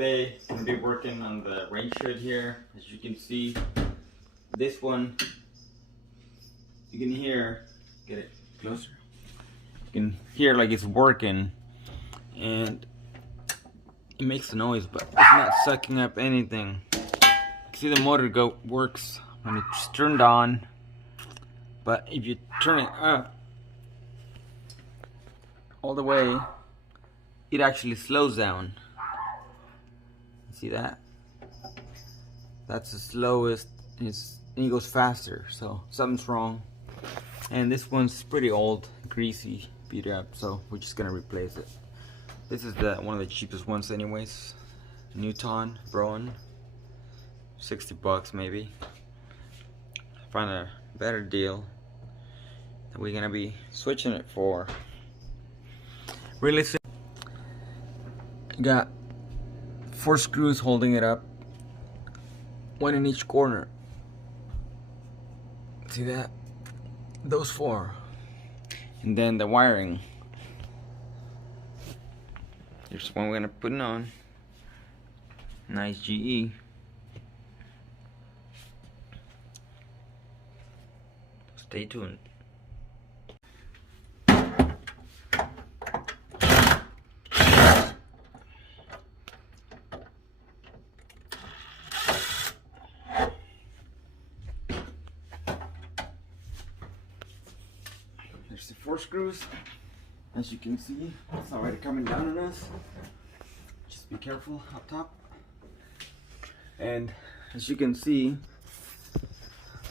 Today I'm going to be working on the rain shed here. As you can see, this one, you can hear, get it closer, you can hear like it's working and it makes a noise, but it's not sucking up anything. You can see the motor works when it's turned on, but if you turn it up all the way, it actually slows down. See that? That's the slowest, and it goes faster, so something's wrong. And this one's pretty old, greasy, beat up, so we're just gonna replace it. This is one of the cheapest ones anyways. Newton Brown, 60 bucks maybe. Find a better deal that we're gonna be switching it for. Really simple. Got 4 screws holding it up, 1 in each corner. See that? Those 4. And then the wiring. Here's one we're gonna put it on. Nice GE. Stay tuned. There's the 4 screws. As you can see, it's already coming down on us. Just be careful up top. And as you can see,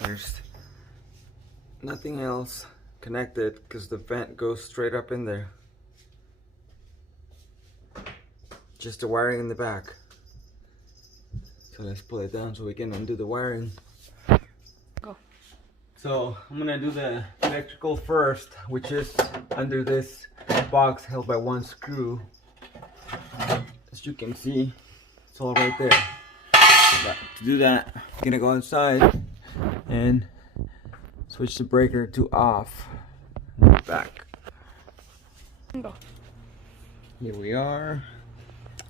there's nothing else connected because the vent goes straight up in there. Just the wiring in the back. So let's pull it down so we can undo the wiring. Go. So I'm gonna do the electrical first, which is under this box held by 1 screw. As you can see, it's all right there. But to do that, I'm gonna go inside and switch the breaker to off. Back. Go. Here we are.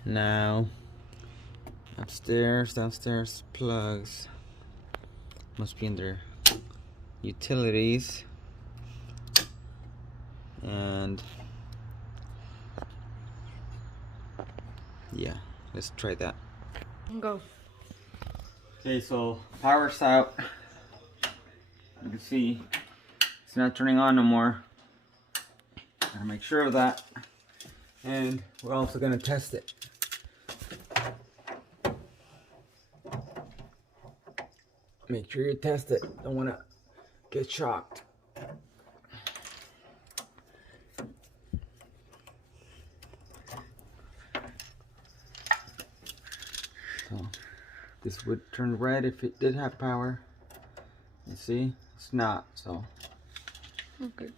Now upstairs, downstairs, plugs. Must be under utilities. And yeah, let's try that. Go. Okay, so power's out. You can see it's not turning on no more. Gotta make sure of that. And we're also gonna test it. Make sure you test it. Don't wanna get shocked. So this would turn red if it did have power. You see, it's not, so. Okay.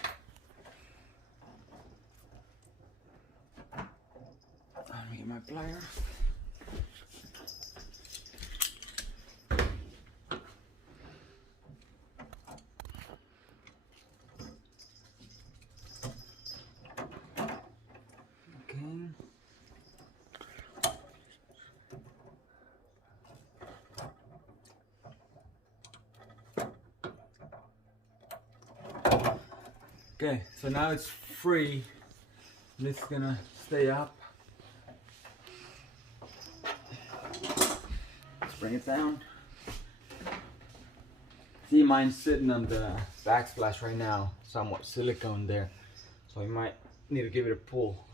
Let me get my plier. Okay, so now it's free, and it's gonna stay up. Let's bring it down. See, mine's sitting on the backsplash right now, somewhat silicone there, so you might need to give it a pull.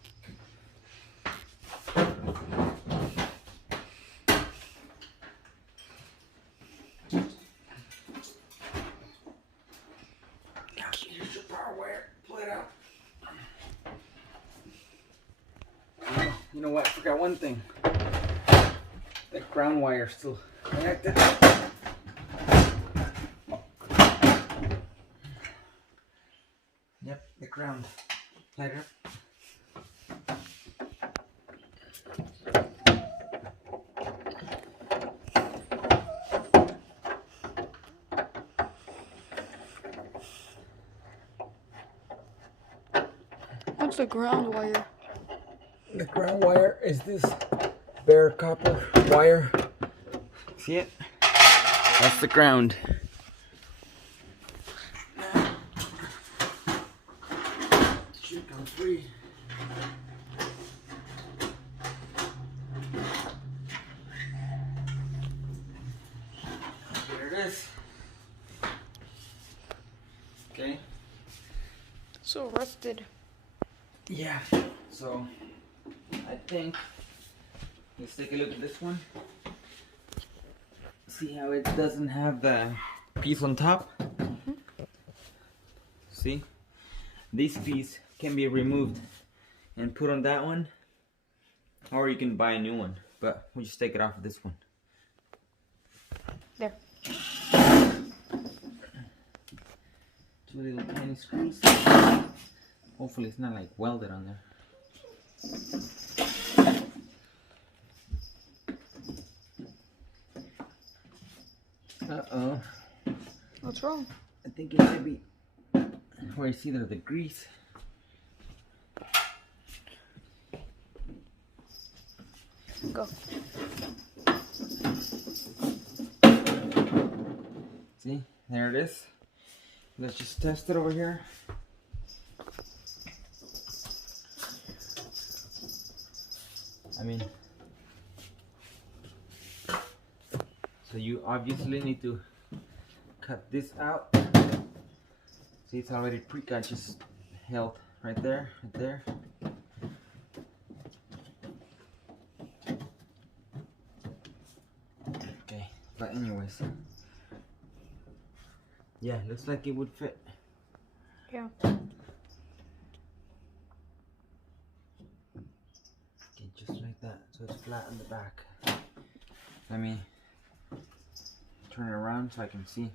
You know what? I forgot one thing. That ground wire still connected. Yep, the ground. Lighter. What's the ground wire? The ground wire is this bare copper wire. See it? That's the ground. Should come free. There it is. Okay. So rusted. Yeah. So I think let's take a look at this one. See how it doesn't have the piece on top? Mm-hmm. See? This piece can be removed and put on that one, or you can buy a new one, but we'll just take it off of this one. There. Two little tiny screws. Hopefully it's not like welded on there. Uh-oh. What's wrong? I think it might be where you see there the grease. Go. See, there it is. Let's just test it over here. I mean, so you obviously need to cut this out. See, it's already pre-cut, just held right there, right there. Okay, but anyways, yeah, looks like it would fit. Yeah. Okay, just like that, so it's flat on the back. Let me turn it around so I can see.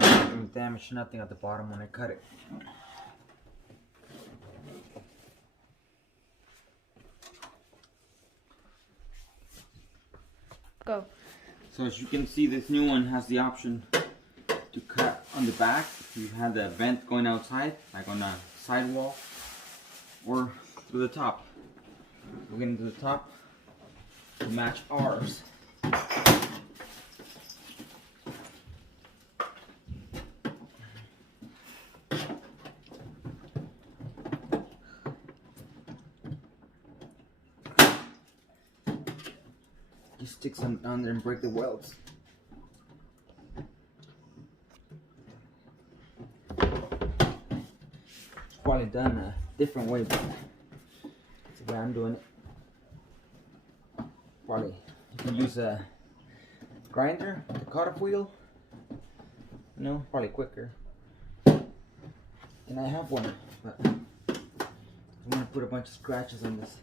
I didn't damage nothing at the bottom when I cut it. Go. So as you can see, this new one has the option to cut on the back. You have the vent going outside, like on a sidewall, or through the top. We're getting to the top to match ours. Just stick some down there and break the welds. It's probably done a different way, but that's the way I'm doing it. Probably you can use a grinder, a cutoff wheel. You know, probably quicker. And I have one, but I'm gonna put a bunch of scratches on this.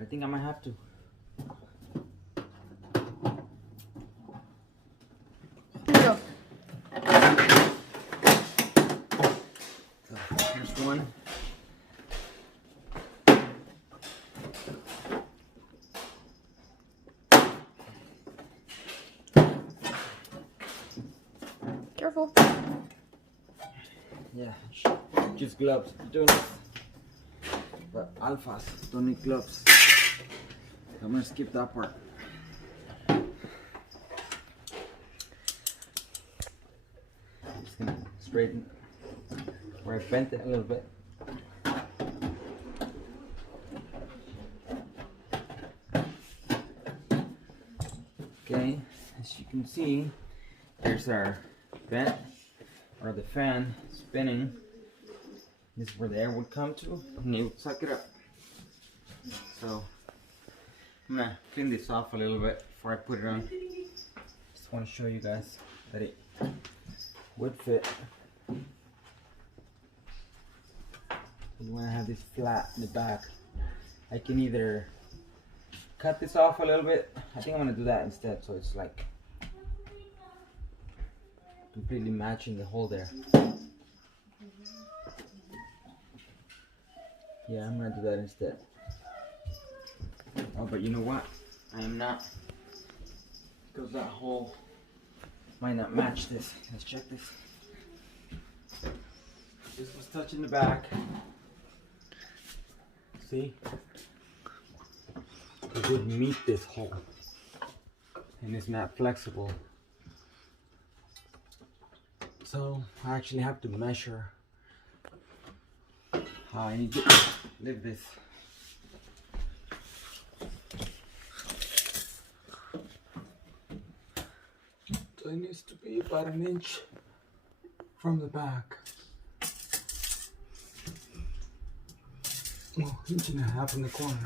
I think I might have to. Go. So here's one. Careful. Yeah, just gloves. Doing this. But alphas don't need gloves. I'm gonna skip that part. Just gonna straighten where I bent it a little bit. Okay, as you can see, there's our vent or the fan spinning. This is where the air would come to, and it would suck it up. So I'm gonna clean this off a little bit before I put it on. Just want to show you guys that it would fit. You want to have this flat in the back. I can either cut this off a little bit. I think I'm gonna do that instead, so it's like completely matching the hole there. Yeah, I'm gonna do that instead. Oh, but you know what? I am not, because that hole might not match this. Let's check this. This was touching the back. See? it would meet this hole, and it's not flexible. So I actually have to measure how I need to lift this. So it needs to be about 1 inch from the back. Well, 1.5 inches in the corner.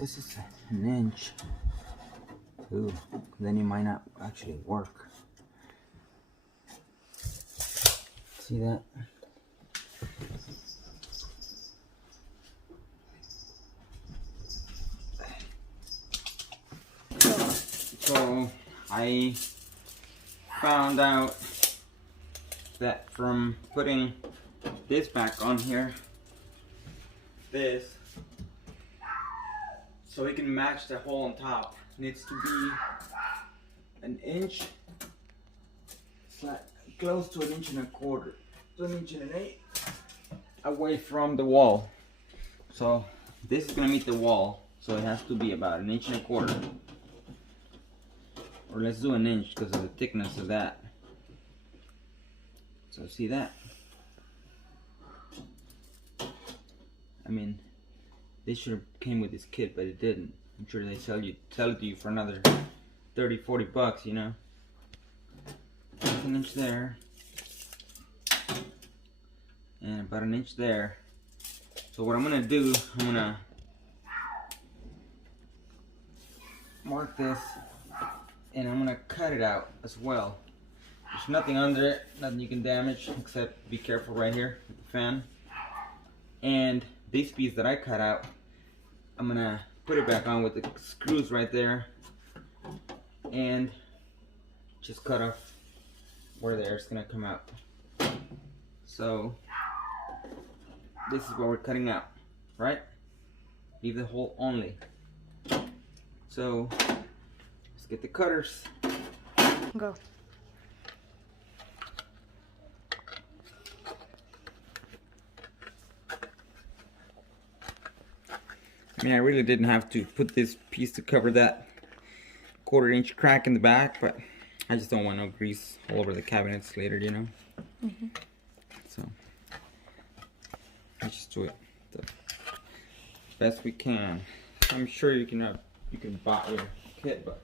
This is 1 inch. Ooh, then it might not actually work. See that? So I found out that from putting this back on here, so we can match the hole on top, needs to be 1 inch, close to 1.25 inches, to 1.8 inches away from the wall. So this is gonna meet the wall, so it has to be about 1.25 inches. Or let's do 1 inch because of the thickness of that. So see that? I mean, this should have came with this kit, but it didn't. I'm sure they sell it to you for another 30, 40 bucks, you know. 1 inch there, and about 1 inch there. So what I'm gonna do, I'm gonna mark this, and I'm gonna cut it out as well. There's nothing under it, nothing you can damage, except be careful right here with the fan. And this piece that I cut out, I'm gonna put it back on with the screws right there, and just cut off where the air's gonna come out. So this is what we're cutting out, right? Leave the hole only. So let's get the cutters. Go. I mean, I really didn't have to put this piece to cover that 1/4 inch crack in the back, but I just don't want no grease all over the cabinets later, you know. So let's just do it the best we can. I'm sure you can buy your kit, but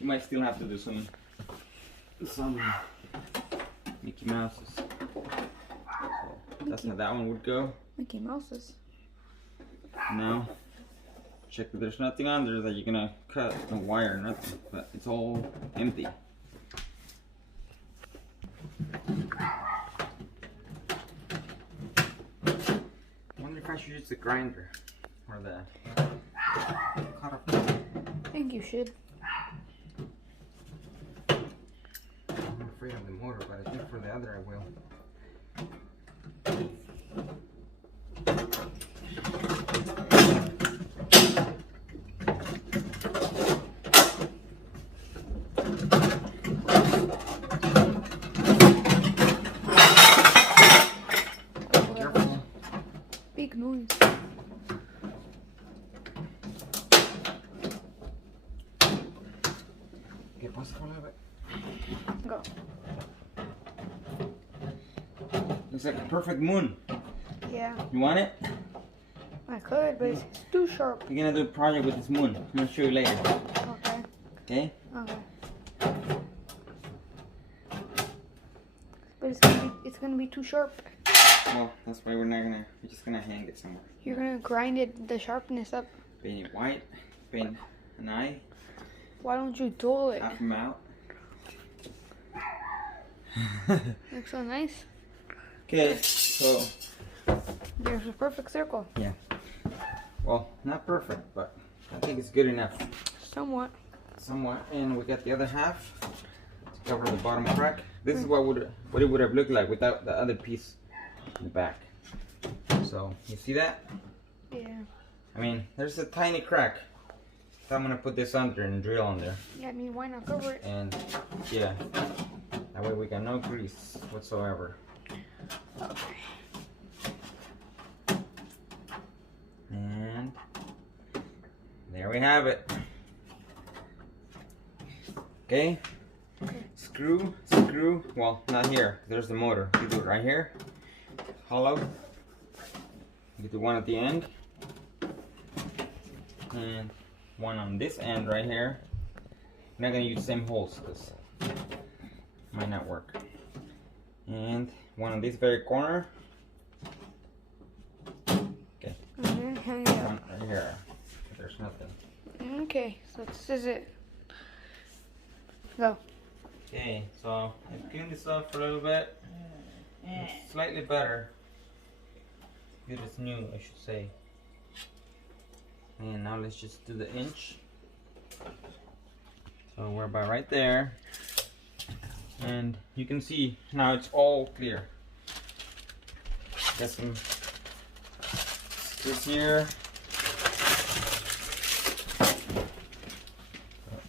you might still have to do some Mickey Mouses. So that's how that one would go. Mickey Mouses. Now check that there's nothing under that you're gonna cut, no wire, nothing, but it's all empty. I wonder if I should use the grinder or the cutter. I think you should. I'm afraid of the motor, but I think for the other I will. Big noise. ¿Qué pasa con it? Go. Looks like a perfect moon. Yeah, You want it? I could, but it's too sharp. We're gonna do a project with this moon. I'm gonna show you later. Okay. Okay? Okay. But it's gonna be too sharp. Well, that's why we're just gonna hang it somewhere. You're gonna grind the sharpness up. Paint it white, paint an eye, Why don't you dull it? half them out. Looks so nice. Okay, so There's a perfect circle. yeah. Well, not perfect, but I think it's good enough. Somewhat. Somewhat. And we got the other half to cover the bottom crack. This is what it would have looked like without the other piece in the back. So you see that? Yeah. I mean, there's a tiny crack. So I'm gonna put this under and drill on there. Yeah, I mean, why not cover it? And yeah, that way we got no grease whatsoever. Okay. And there we have it. Okay. Screw. Well, not here. There's the motor. You do it right here. Hollow. You do one at the end. And one on this end right here. I'm not gonna use the same holes because it might not work. And one on this very corner. Okay. And then hang it up. One right here. There's nothing. Okay, so this is it. Go. Okay, so I cleaned this up for a little bit. It's slightly better. It is new, I should say. And now let's just do the inch. So we're about right there. And you can see now it's all clear. Got some screws here.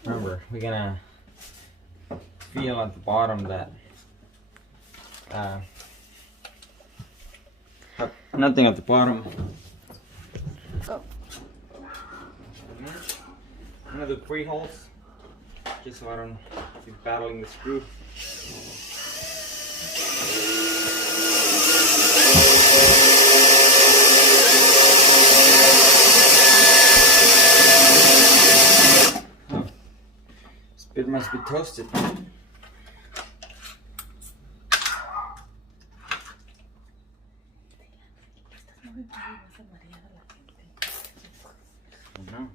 Remember, we're gonna feel at the bottom that nothing at the bottom. Go. I'm gonna do 3 holes just so I don't keep battling the screw. Oh, this bit must be toasted. Oh, no.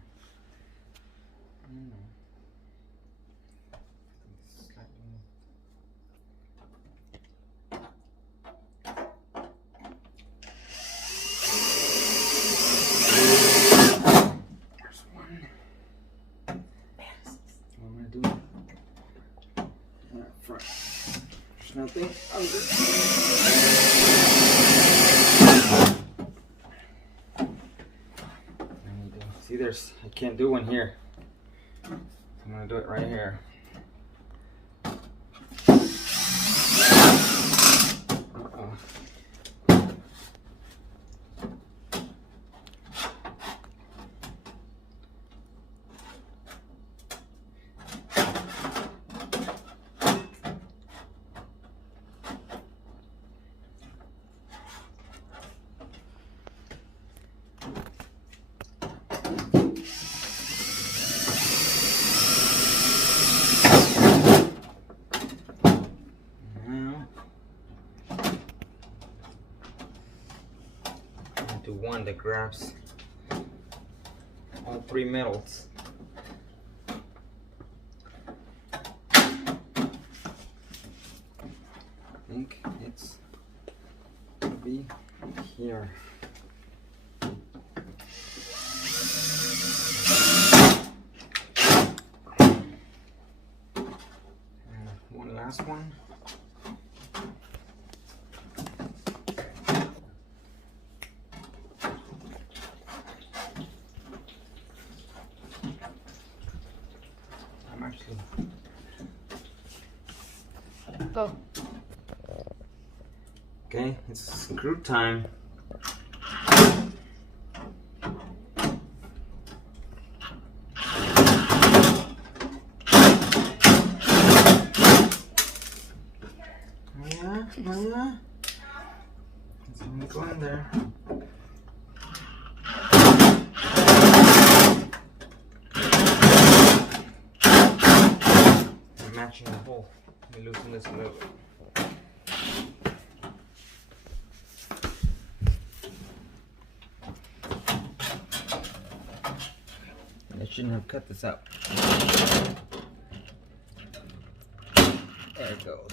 There's nothing under. See, I can't do one here. I'm gonna do it right here. To one that grabs all 3 metals. I think it's gonna be here. And one last one. Go. Okay, it's screw time. Oh yeah, oh yeah. It's only going there. I'm matching the hole. Let me loosen this a little bit. I shouldn't have cut this out. There it goes.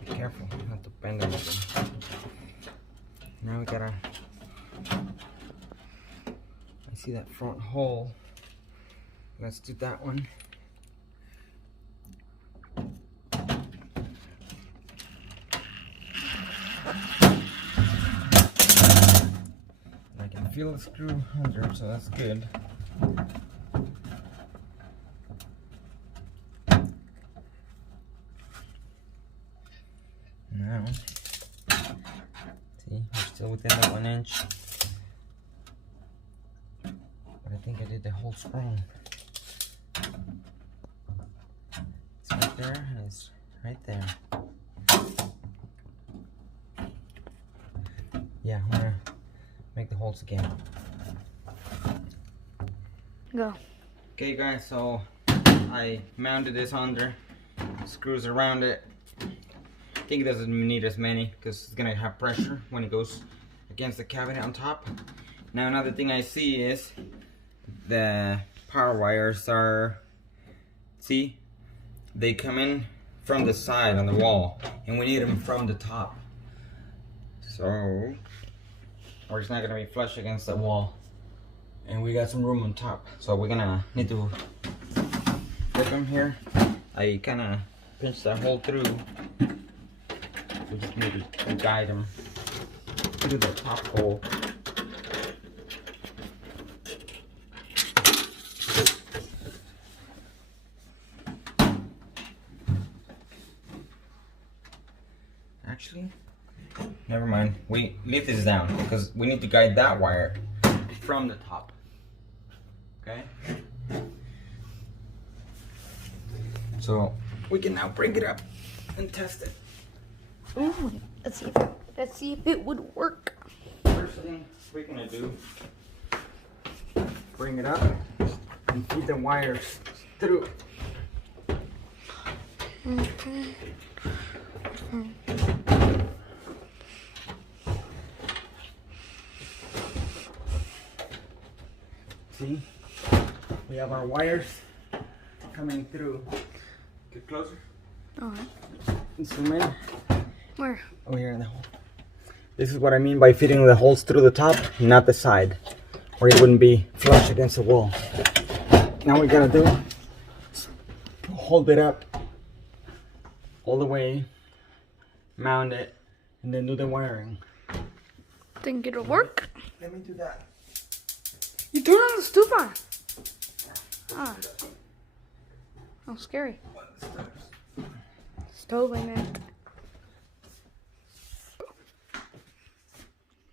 Be careful, not to bend anything. Now we gotta, I see that front hole. Let's do that one. I can feel the screw under, so that's good. Now, see, we're still within the 1 inch. But I think I did the whole sprung. It's right there, and it's right there. Yeah, I'm gonna make the holes again. Go. Okay guys, so I mounted this under, screws around it. I think it doesn't need as many because it's gonna have pressure when it goes against the cabinet on top. Now another thing I see is the power wires are, see, they come in from the side on the wall and we need them from the top. So, or it's not gonna be flush against the wall. And we got some room on top, so we're gonna need to flip them here. I kind of pinched that hole through. We just need to guide them through the top hole. Actually, never mind. We leave this down because we need to guide that wire from the top. Okay, so we can now bring it up and test it. Ooh, let's see if it would work. First thing we're gonna do, bring it up and feed the wires through. See? We have our wires coming through. Get closer. Alright. Zoom in. Where? Oh, here in the hole. This is what I mean by fitting the holes through the top, not the side, or it wouldn't be flush against the wall. Now we gotta do, hold it up all the way, mount it, and then do the wiring. Think it'll work? Let me do that. You turn on the stove on. Ah. Oh, scary. Stove, I meant.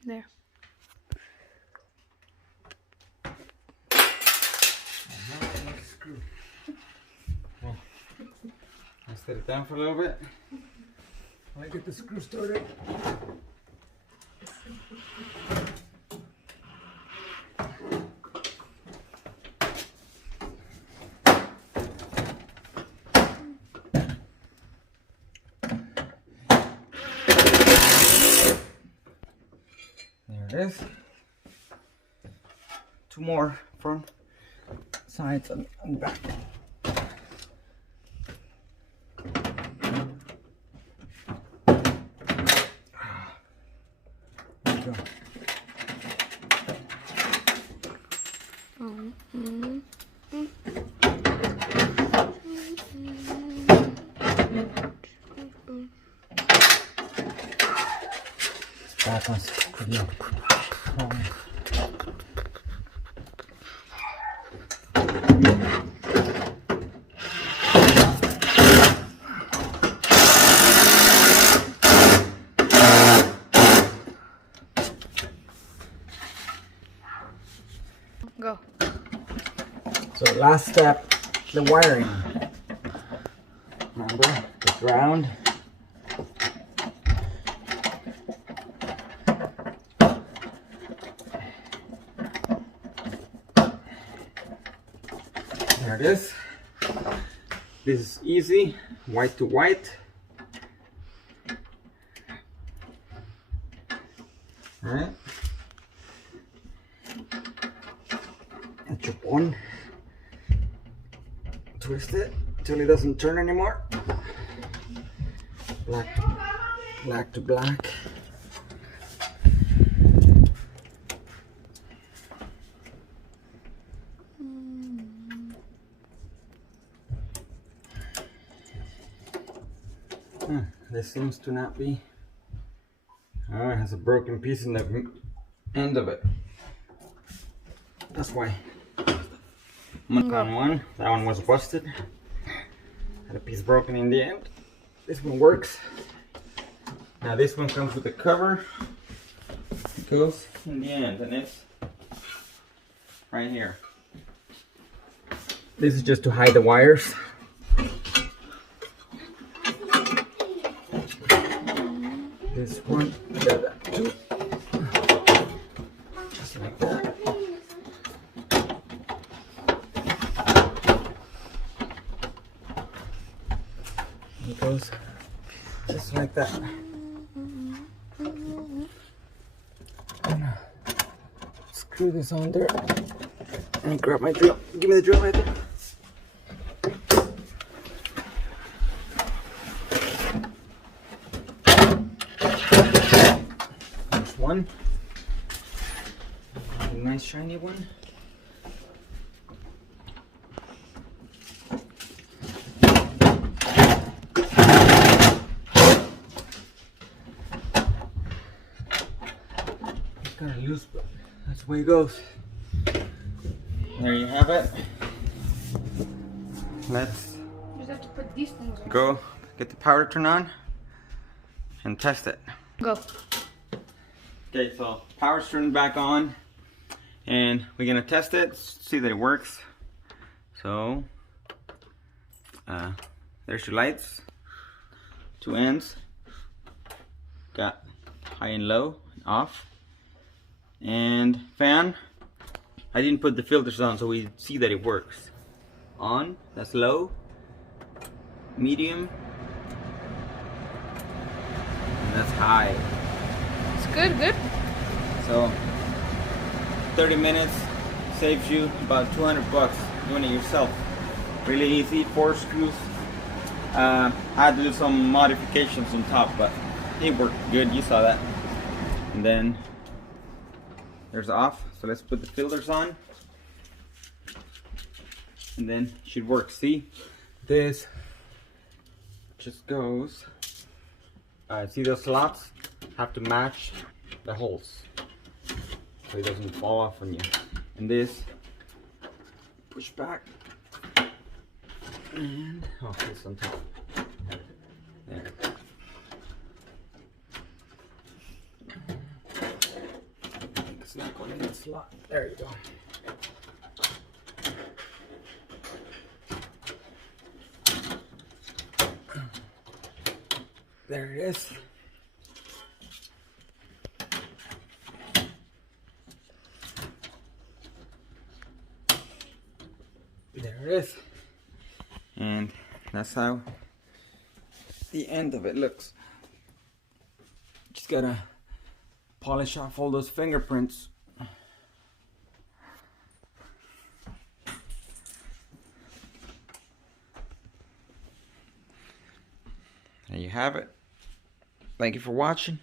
There. Screw. Well, I'll set it down for a little bit. While I get the screw started. There it is. Two more front sides and back. There we go. Back on screen. Go. So last step, the wiring. Remember, the ground. There it is. This is easy, white to white. All right. And chop on. Twist it until it doesn't turn anymore. Black to black. This seems to not be It has a broken piece in the end of it. That's why. I'm gonna on one. That one was busted. Had a piece broken in the end. This one works. Now this one comes with a cover. It goes in the end, and it's right here. This is just to hide the wires. This one, got that too. Just like that. It goes just like that. Screw this on there and grab my drill. Give me the drill right there. There's one. A nice shiny one. It's kind of loose, but that's the way it goes. There you have it. Let's Just have to put these things on. go get the power turned on and test it. Go. Okay, so power's turned back on and we're gonna test it, see that it works. So there's your lights, two ends, got high and low, off, and fan. I didn't put the filters on so we see that it works. On, that's low, medium, and that's high. It's good, good. So 30 minutes saves you about 200 bucks doing it yourself. Really easy, 4 screws. I had to do some modifications on top, but it worked good, you saw that. And then there's off, so let's put the filters on. And then it should work. See, this just goes, see those slots? Have to match the holes so it doesn't fall off on you. And this, push back, and this on top. There. It's not going in the slot. There you go. There it is. There it is. And that's how the end of it looks. Just gotta polish off all those fingerprints. There you have it. Thank you for watching.